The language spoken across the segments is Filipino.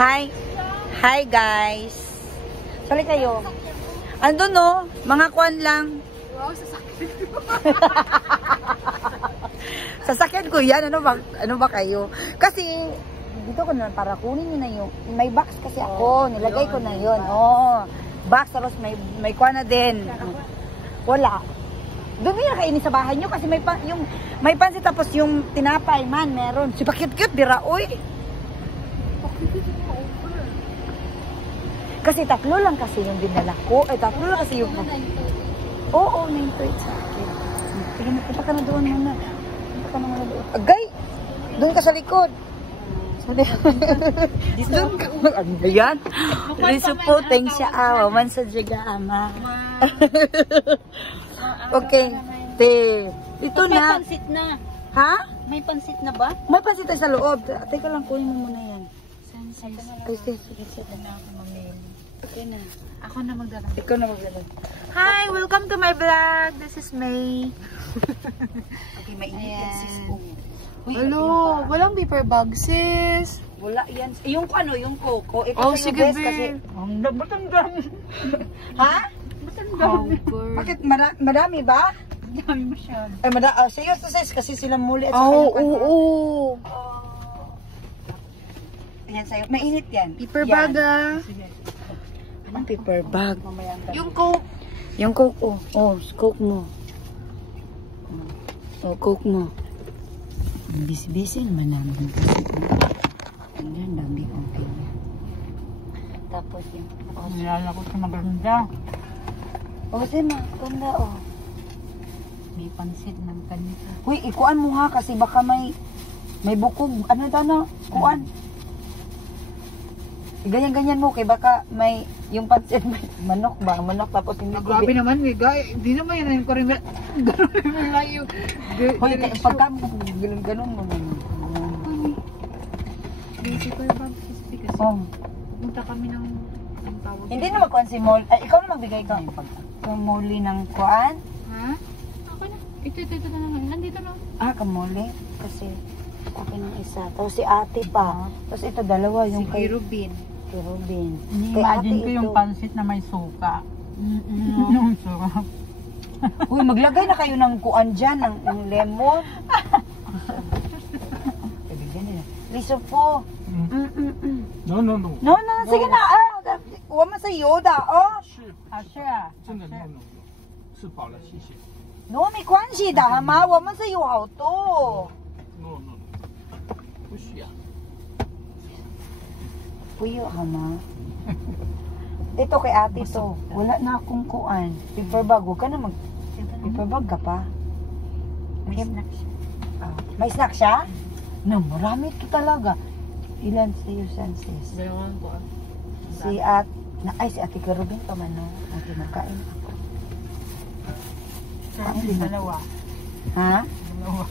Hi. Hi guys. Sali kayo. Ando no, mga kwan lang. Wow, sasakyan ko. Sasakyan ko yan. Ano ba kayo? Kasi dito ko na para kunin niyo na yung may box kasi ako, nilagay ko na yun. Oh, box tapos may kwan na din. Wala. Doon niya kainin sa bahay niyo kasi may pansit tapos yung tinapay man meron. Si pakit-kit dira oy. Kasi tatlo lang kasi yung dinala ko. Tatlo lang kasi yung... Oo, 9.8 sa akin. Sige, punta ka na doon muna. Punta ka na muna doon. Agay! Doon ka sa likod. Doon ka. Ano ba yan? Risuputeng siya awa. Man sa jaga ama. Okay. Ito na. May pansit na. Ha? May pansit na ba? May pansit tayo sa loob. Teka lang, kunin mo muna yan. Sige. Okay na. Ako na magdala. Ikaw na magdala. Hi! Welcome to my vlog. This is May. Okay, mainit yan sis po. Hello! Walang paper bag sis. Wala yan. Yung ano, yung coco. Oh, sige be. Ang dami. Ha? Bakit? Marami ba? Dami masyado. Sa'yo to sis kasi sila muli at Oo. Ayan sa'yo. Mainit yan. Paper bag ah. Sige. Anong paper bag? Yung coke. Yung coke, oh, coke mo. Oh, coke mo. Bis-bisin man namin. Ayan, dami okay. Tapos yung... Nilala ko sa maganda. Oh, si maganda, oh. May pansit ng kanita. Uy, ikuan mo ha, kasi baka may bukog. Ano daw na? Kuan. Ganyan-ganyan mo, kay baka may yung pansit, may manok ba? Manok tapos hindi ko... Grabe naman, Migay. Hindi naman yan ko rin. Gano'n lang yung... Hoy, pagka mo, ganun mo naman. Paper bag kasi punta kami ng tawag. Hindi na magkuhan si Molly. Ay, ikaw na magbigay ka. Yung Molly ng kuhan? Ha? Ako na. Ito na naman. Nandito na. Kamoli. Kasi akin ng isa. Tapos si ate pa. Tapos ito dalawa yung Si kay Rubin. Rubin. Imagine ko yung pansit na may suka. Yung suka. Uy, maglagay na kayo ng kuan dyan, ng lemon. Ibigyan nila. Liso po. No. No, sige na. Huwag mo sa Yoda, oh. 真的 no， 吃饱了，谢谢。 No, 没关系的，好吗？我们是有好多。 No， 不需要。Puyo, hama. Ito kay ate to. Wala na akong kuan. Paper bag. Huwag ka na paper bag ka pa. May snack siya. May snack siya? No, marami ito talaga. Ilan sa'yo, sis? Dalawang ko. Si ate Karubin pa man, no? Okay, magkain ako. Dalawa. Ha? Dalawa.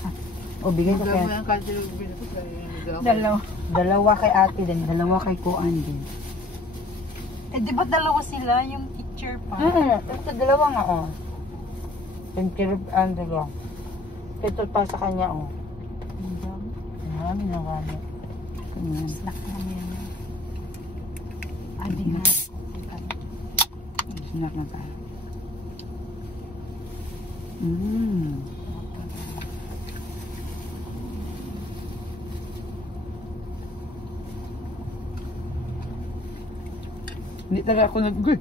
O, bigay ko kay Dalawa kay ate din. Dalawa kay kuan din. Di ba dalawa sila? Yung picture pa? Ito dalawa nga, oh. Yung dalawa. Ito pa sa kanya, oh. Marami na kami. Snack namin yan. Adi na. Snack na tayo. Hindi talaga ako nag-good.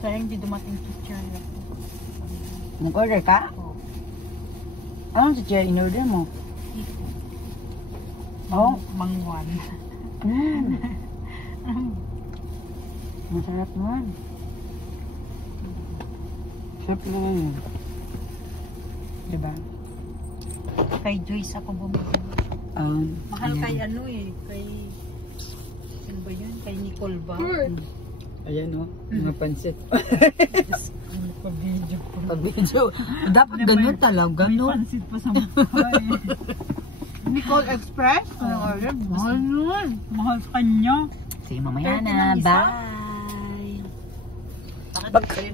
Sayang di dumating picture na. Nag-order ka? Oo. Anong si Jerry in-order mo? Oh? Mangwan. Masarap naman. Sarap naman yun. Diba? Kay Joyce ako bumili. Mahal ayan. kay ano eh. Kay... Sino ba yun? Kay Nicole ba? Ayan o, mga pansit. Pa-video ko. Pa-video. Dapat ganun talaga, May no? pansit pa sa bahay. Nicole Express? Mahal nun. Mahal sa kanya. Sige, mamaya 30 na. lang isa? Bye! Bakit